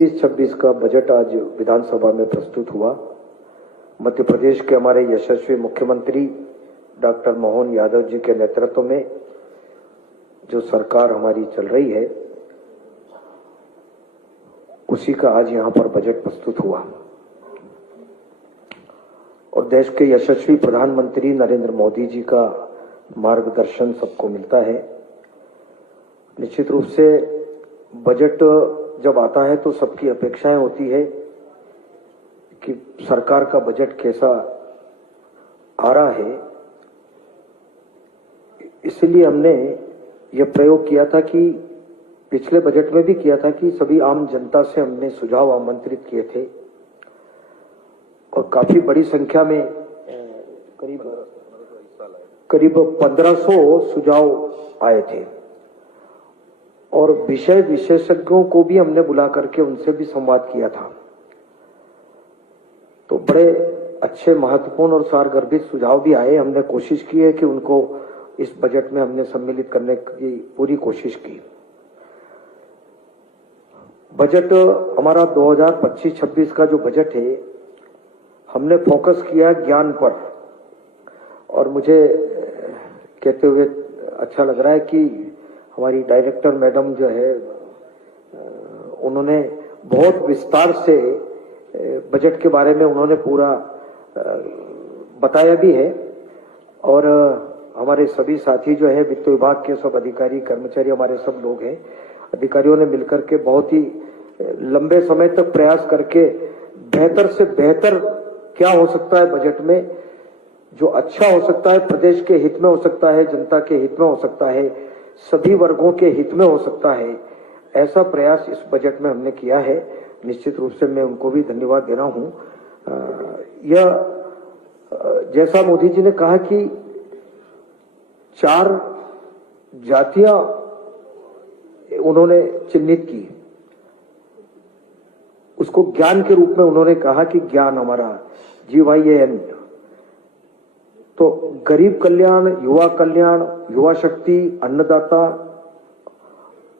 2026 का बजट आज विधानसभा में प्रस्तुत हुआ। मध्य प्रदेश के हमारे यशस्वी मुख्यमंत्री डॉक्टर मोहन यादव जी के नेतृत्व में जो सरकार हमारी चल रही है, उसी का आज यहां पर बजट प्रस्तुत हुआ और देश के यशस्वी प्रधानमंत्री नरेंद्र मोदी जी का मार्गदर्शन सबको मिलता है। निश्चित रूप से बजट जब आता है तो सबकी अपेक्षाएं होती है कि सरकार का बजट कैसा आ रहा है। इसलिए हमने यह प्रयोग किया था कि पिछले बजट में भी किया था कि सभी आम जनता से हमने सुझाव आमंत्रित किए थे और काफी बड़ी संख्या में करीब 1500 सुझाव आए थे और विषय विशेषज्ञों को भी हमने बुला करके उनसे भी संवाद किया था। तो बड़े अच्छे, महत्वपूर्ण और सारगर्भित सुझाव भी आए। हमने कोशिश की है कि उनको इस बजट में हमने सम्मिलित करने की पूरी कोशिश की। बजट हमारा 2025-26 का जो बजट है, हमने फोकस किया ज्ञान पर और मुझे कहते हुए अच्छा लग रहा है कि हमारी डायरेक्टर मैडम जो है, उन्होंने बहुत विस्तार से बजट के बारे में उन्होंने पूरा बताया भी है और हमारे सभी साथी जो है, वित्त विभाग के सब अधिकारी कर्मचारी, हमारे सब लोग हैं, अधिकारियों ने मिलकर के बहुत ही लंबे समय तक प्रयास करके बेहतर से बेहतर क्या हो सकता है बजट में, जो अच्छा हो सकता है, प्रदेश के हित में हो सकता है, जनता के हित में हो सकता है, सभी वर्गों के हित में हो सकता है, ऐसा प्रयास इस बजट में हमने किया है। निश्चित रूप से मैं उनको भी धन्यवाद दे रहा हूं। यह जैसा मोदी जी ने कहा कि 4 जातियां उन्होंने चिन्हित की, उसको ज्ञान के रूप में उन्होंने कहा कि ज्ञान हमारा GYAN, तो गरीब कल्याण, युवा शक्ति, अन्नदाता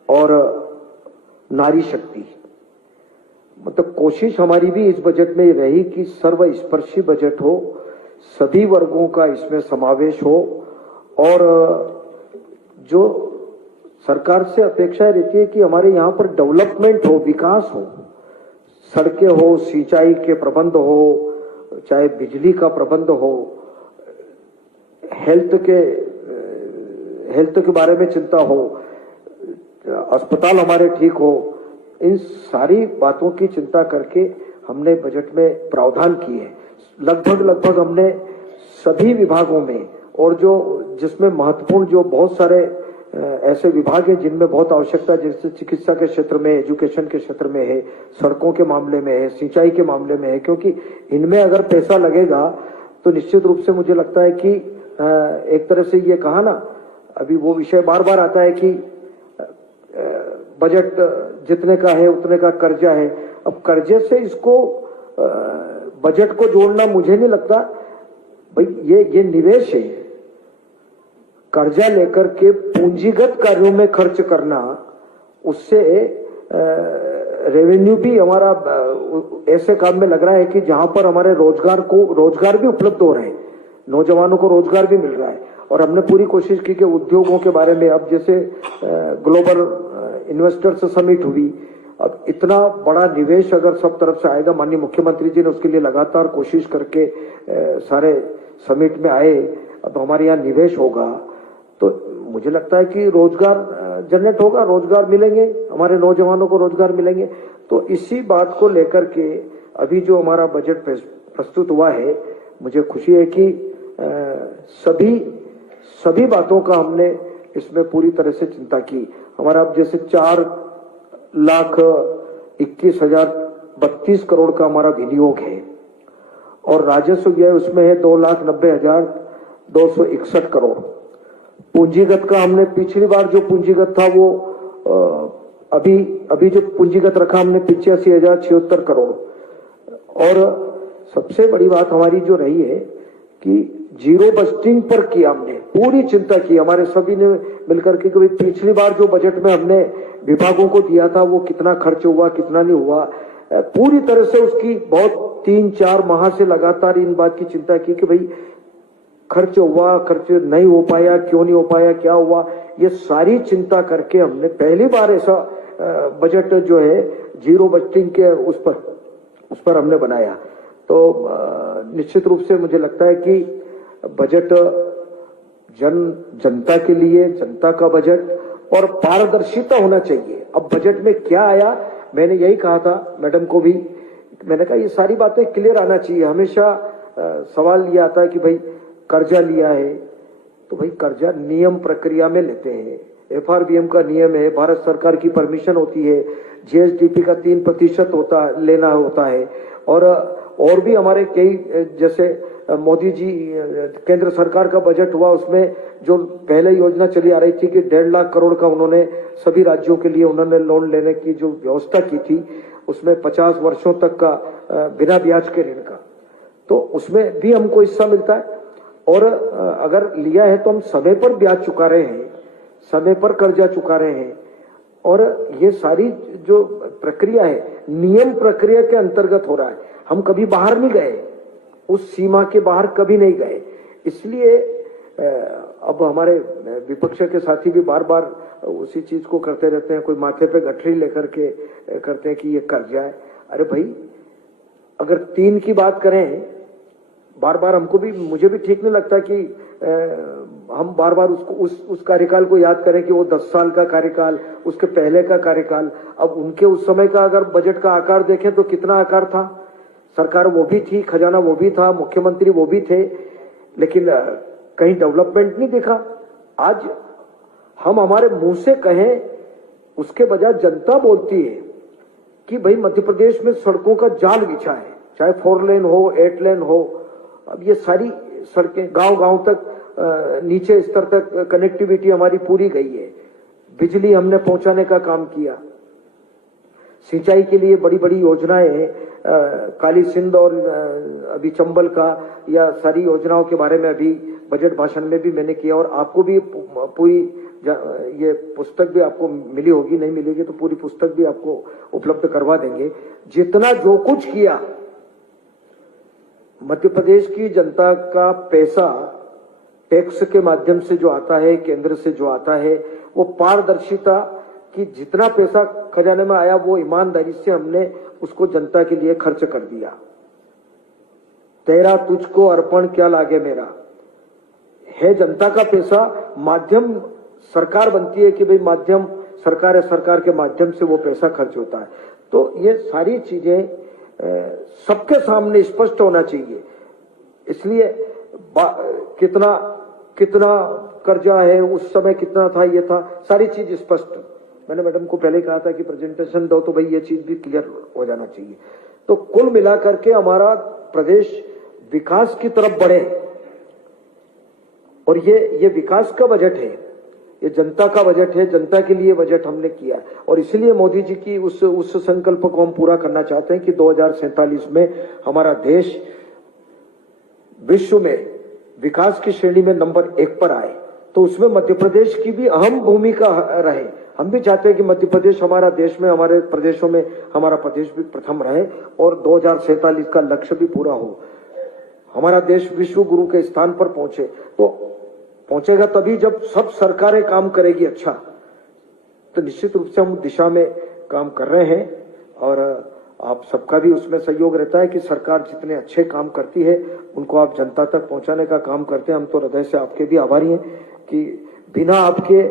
और नारी शक्ति। मतलब कोशिश हमारी भी इस बजट में रही कि सर्वस्पर्शी बजट हो, सभी वर्गों का इसमें समावेश हो और जो सरकार से अपेक्षा रहती है कि हमारे यहाँ पर डेवलपमेंट हो, विकास हो, सड़कें हो, सिंचाई के प्रबंध हो, चाहे बिजली का प्रबंध हो, हेल्थ के बारे में चिंता हो, अस्पताल हमारे ठीक हो, इन सारी बातों की चिंता करके हमने बजट में प्रावधान किए हैं। लगभग हमने सभी विभागों में और जो जिसमें महत्वपूर्ण जो बहुत सारे ऐसे विभाग हैं जिनमें बहुत आवश्यकता, जैसे चिकित्सा के क्षेत्र में, एजुकेशन के क्षेत्र में है, सड़कों के मामले में है, सिंचाई के मामले में है, क्योंकि इनमें अगर पैसा लगेगा तो निश्चित रूप से मुझे लगता है कि एक तरह से ये कहा ना, अभी वो विषय बार बार आता है कि बजट जितने का है उतने का कर्जा है। अब कर्जे से इसको बजट को जोड़ना मुझे नहीं लगता भाई, ये निवेश है। कर्जा लेकर के पूंजीगत कार्यों में खर्च करना, उससे रेवेन्यू भी हमारा ऐसे काम में लग रहा है कि जहां पर हमारे रोजगार भी उपलब्ध हो रहे हैं, नौजवानों को रोजगार भी मिल रहा है। और हमने पूरी कोशिश की कि उद्योगों के बारे में, अब जैसे ग्लोबल इन्वेस्टर्स समिट हुई, अब इतना बड़ा निवेश अगर सब तरफ से आएगा, माननीय मुख्यमंत्री जी ने उसके लिए लगातार कोशिश करके सारे समिट में आए, अब हमारे यहाँ निवेश होगा तो मुझे लगता है कि रोजगार जनरेट होगा, रोजगार मिलेंगे, हमारे नौजवानों को रोजगार मिलेंगे। तो इसी बात को लेकर के अभी जो हमारा बजट प्रस्तुत हुआ है, मुझे खुशी है कि सभी बातों का हमने इसमें पूरी तरह से चिंता की। हमारा अब जैसे 4,21,032 करोड़ का हमारा विनियोग है और राजस्व व्यय उसमें है 2,90,261 करोड़। पूंजीगत का हमने पिछली बार जो पूंजीगत था वो अभी जो पूंजीगत रखा हमने 85,076 करोड़। और सबसे बड़ी बात हमारी जो रही है कि जीरो बजटिंग पर किया हमने, पूरी चिंता की हमारे सभी ने मिलकर के कि पिछली बार जो बजट में हमने विभागों को दिया था वो कितना खर्च हुआ कितना नहीं हुआ, पूरी तरह से उसकी बहुत 3-4 माह से लगातार इन बात की चिंता की कि भाई खर्च हुआ, खर्च नहीं हो पाया, क्यों नहीं हो पाया, क्या हुआ, ये सारी चिंता करके हमने पहली बार ऐसा बजट जो है जीरो बजटिंग के उस पर हमने बनाया। तो निश्चित रूप से मुझे लगता है कि बजट जनता के लिए, जनता का बजट और पारदर्शिता होना चाहिए। अब बजट में क्या आया, मैंने यही कहा था मैडम को भी, मैंने कहा ये सारी बातें क्लियर आना चाहिए। हमेशा सवाल ये आता है कि भाई कर्जा लिया है तो भाई कर्जा नियम प्रक्रिया में लेते हैं, एफआरबीएम का नियम है, भारत सरकार की परमिशन होती है, जीएसडीपी का 3% लेना होता है, और भी हमारे कई, जैसे मोदी जी केंद्र सरकार का बजट हुआ उसमें जो पहले योजना चली आ रही थी कि 1.5 लाख करोड़ का उन्होंने सभी राज्यों के लिए उन्होंने लोन लेने की जो व्यवस्था की थी, उसमें 50 वर्षों तक का बिना ब्याज के ऋण का, तो उसमें भी हमको हिस्सा मिलता है। और अगर लिया है तो हम समय पर ब्याज चुका रहे हैं, समय पर कर्जा चुका रहे हैं, और ये सारी जो प्रक्रिया है नियम प्रक्रिया के अंतर्गत हो रहा है। हम कभी बाहर नहीं गए, उस सीमा के बाहर कभी नहीं गए। इसलिए अब हमारे विपक्ष के साथी भी बार बार उसी चीज को करते रहते हैं, कोई माथे पे गठरी लेकर के करते हैं कि ये कर्जा है। अरे भाई अगर 3 की बात करें बार बार, हमको भी, मुझे भी ठीक नहीं लगता कि हम बार बार उसको उस कार्यकाल को याद करें कि वो 10 साल का कार्यकाल, उसके पहले का कार्यकाल। अब उनके उस समय का अगर बजट का आकार देखें तो कितना आकार था, सरकार वो भी थी, खजाना वो भी था, मुख्यमंत्री वो भी थे, लेकिन कहीं डेवलपमेंट नहीं दिखा। आज हम हमारे मुंह से कहें उसके बजाय जनता बोलती है कि भाई मध्य प्रदेश में सड़कों का जाल बिछा है, चाहे 4 लेन हो, 8 लेन हो। अब ये सारी सड़कें गांव-गांव तक, नीचे स्तर तक कनेक्टिविटी हमारी पूरी गई है। बिजली हमने पहुंचाने का काम किया, सिंचाई के लिए बड़ी बड़ी योजनाएं हैं, काली सिंध और अभी चंबल का, या सारी योजनाओं के बारे में अभी बजट भाषण में भी मैंने किया। और आपको भी पूरी ये पुस्तक भी आपको मिली होगी, नहीं मिलेगी तो पूरी पुस्तक भी आपको उपलब्ध करवा देंगे। जितना जो कुछ किया, मध्य प्रदेश की जनता का पैसा टैक्स के माध्यम से जो आता है, केंद्र से जो आता है, वो पारदर्शिता कि जितना पैसा खजाने में आया वो ईमानदारी से हमने उसको जनता के लिए खर्च कर दिया। तेरा तुझको अर्पण क्या लागे मेरा है, जनता का पैसा, माध्यम सरकार बनती है कि भाई माध्यम सरकार है, सरकार के माध्यम से वो पैसा खर्च होता है। तो ये सारी चीजें सबके सामने स्पष्ट होना चाहिए। इसलिए कितना कितना कर्जा है, उस समय कितना था, ये था, सारी चीज स्पष्ट। मैंने मैडम को पहले कहा था कि प्रेजेंटेशन दो तो भाई ये चीज भी क्लियर हो जाना चाहिए। तो कुल मिलाकर के हमारा प्रदेश विकास की तरफ बढ़े, और ये विकास का बजट है, ये जनता का बजट है, जनता के लिए बजट हमने किया। और इसलिए मोदी जी की उस संकल्प को हम पूरा करना चाहते हैं कि 2047 में हमारा देश विश्व में विकास की श्रेणी में नंबर 1 पर आए। तो उसमें मध्य प्रदेश की भी अहम भूमिका रहे। हम भी चाहते हैं कि मध्य प्रदेश हमारा देश में, हमारे प्रदेशों में हमारा प्रदेश भी प्रथम रहे और 2047 का लक्ष्य भी पूरा हो, हमारा देश विश्व गुरु के स्थान पर पहुंचे। तो पहुंचेगा तभी जब सब सरकारें काम करेगी अच्छा। तो निश्चित रूप से हम दिशा में काम कर रहे हैं, और आप सबका भी उसमें सहयोग रहता है कि सरकार जितने अच्छे काम करती है उनको आप जनता तक पहुंचाने का काम करते हैं। हम तो हृदय से आपके भी आभारी हैं कि बिना आपके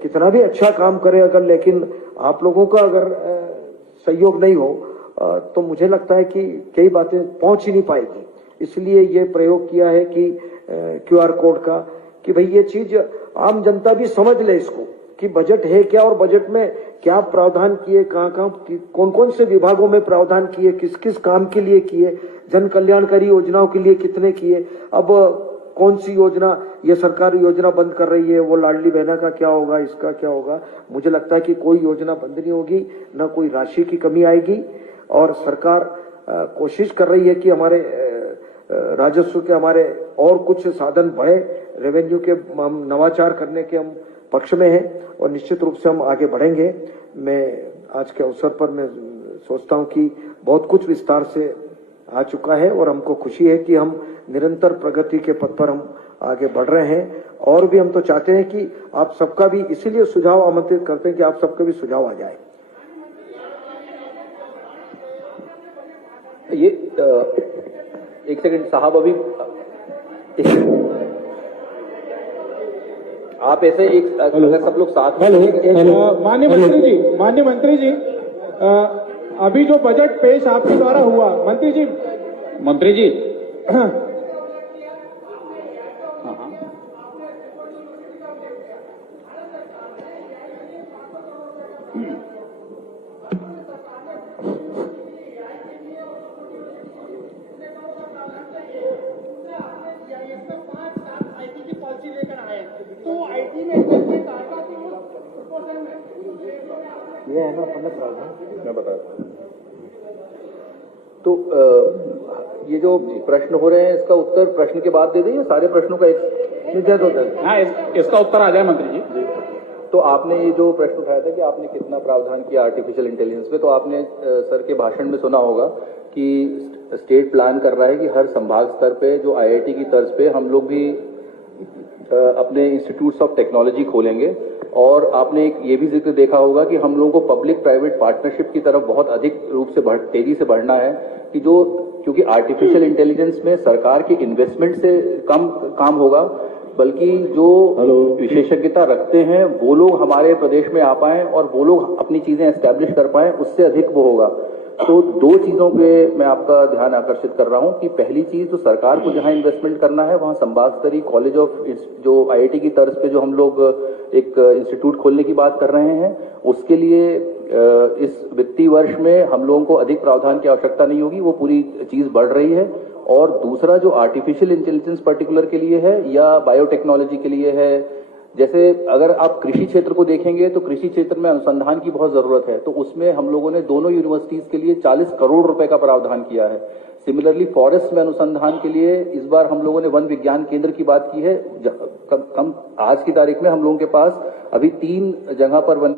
कितना भी अच्छा काम करे अगर, लेकिन आप लोगों का अगर सहयोग नहीं हो तो मुझे लगता है कि कई बातें पहुंच ही नहीं पाएगी। इसलिए ये प्रयोग किया है कि QR कोड का, कि भाई ये चीज आम जनता भी समझ ले इसको कि बजट है क्या और बजट में क्या प्रावधान किए, कहां कौन कौन से विभागों में प्रावधान किए, किस किस काम के लिए किए, जन कल्याणकारी योजनाओं के लिए कितने किए, अब कौन सी योजना ये सरकार योजना बंद कर रही है, वो लाडली बहना का क्या होगा, इसका क्या होगा। मुझे लगता है कि कोई योजना बंद नहीं होगी, न कोई राशि की कमी आएगी, और सरकार कोशिश कर रही है कि हमारे राजस्व के हमारे और कुछ साधन बढ़े, रेवेन्यू के हम नवाचार करने के हम पक्ष में हैं और निश्चित रूप से हम आगे बढ़ेंगे। मैं आज के अवसर पर मैं सोचता हूं कि बहुत कुछ विस्तार से आ चुका है और हमको खुशी है कि हम निरंतर प्रगति के पथ पर हम आगे बढ़ रहे हैं। और भी हम तो चाहते हैं कि आप सबका भी, इसीलिए सुझाव आमंत्रित करते हैं कि आप सबका भी सुझाव आ जाए। ये एक सेकंड साहब, अभी आप ऐसे एक अगर सब लोग साथ में। माननीय मंत्री जी, अभी जो बजट पेश आपके द्वारा हुआ, मंत्री जी तो आईटी में इन्वेस्टमेंट आएगा ये है ना अपने मैं बता। तो ये जो प्रश्न हो रहे हैं इसका उत्तर प्रश्न के बाद दे दें या सारे प्रश्नों का एक होता है? हाँ, इसका उत्तर आ जाए मंत्री जी। तो आपने ये जो प्रश्न उठाया था कि आपने कितना प्रावधान किया आर्टिफिशियल इंटेलिजेंस पे, तो आपने सर के भाषण में सुना होगा कि स्टेट प्लान कर रहा है कि हर संभाग स्तर पे जो आईआईटी की तर्ज पे हम लोग भी अपने इंस्टीट्यूट्स ऑफ टेक्नोलॉजी खोलेंगे। और आपने एक ये भी जिक्र देखा होगा कि हम लोगों को पब्लिक प्राइवेट पार्टनरशिप की तरफ बहुत अधिक रूप से तेजी से बढ़ना है कि जो, क्योंकि आर्टिफिशियल इंटेलिजेंस में सरकार की इन्वेस्टमेंट से कम काम होगा, बल्कि जो विशेषज्ञता रखते हैं वो लोग हमारे प्रदेश में आ पाएं और वो लोग अपनी चीजें एस्टैब्लिश कर पाएं, उससे अधिक वो होगा। तो दो चीजों पे मैं आपका ध्यान आकर्षित कर रहा हूं कि पहली चीज, तो सरकार को जहां इन्वेस्टमेंट करना है वहां संभाग स्तरीय कॉलेज ऑफ जो आईआईटी की तर्ज पे जो हम लोग एक इंस्टीट्यूट खोलने की बात कर रहे हैं, उसके लिए इस वित्तीय वर्ष में हम लोगों को अधिक प्रावधान की आवश्यकता नहीं होगी, वो पूरी चीज बढ़ रही है। और दूसरा जो आर्टिफिशियल इंटेलिजेंस पर्टिकुलर के लिए है या बायोटेक्नोलॉजी के लिए है, जैसे अगर आप कृषि क्षेत्र को देखेंगे तो कृषि क्षेत्र में अनुसंधान की बहुत जरूरत है, तो उसमें हम लोगों ने दोनों यूनिवर्सिटीज के लिए 40 करोड़ रुपए का प्रावधान किया है। सिमिलरली फॉरेस्ट में अनुसंधान के लिए इस बार हम लोगों ने वन विज्ञान केंद्र की बात की है। आज की तारीख में हम लोगों के पास अभी 3 जगह पर वन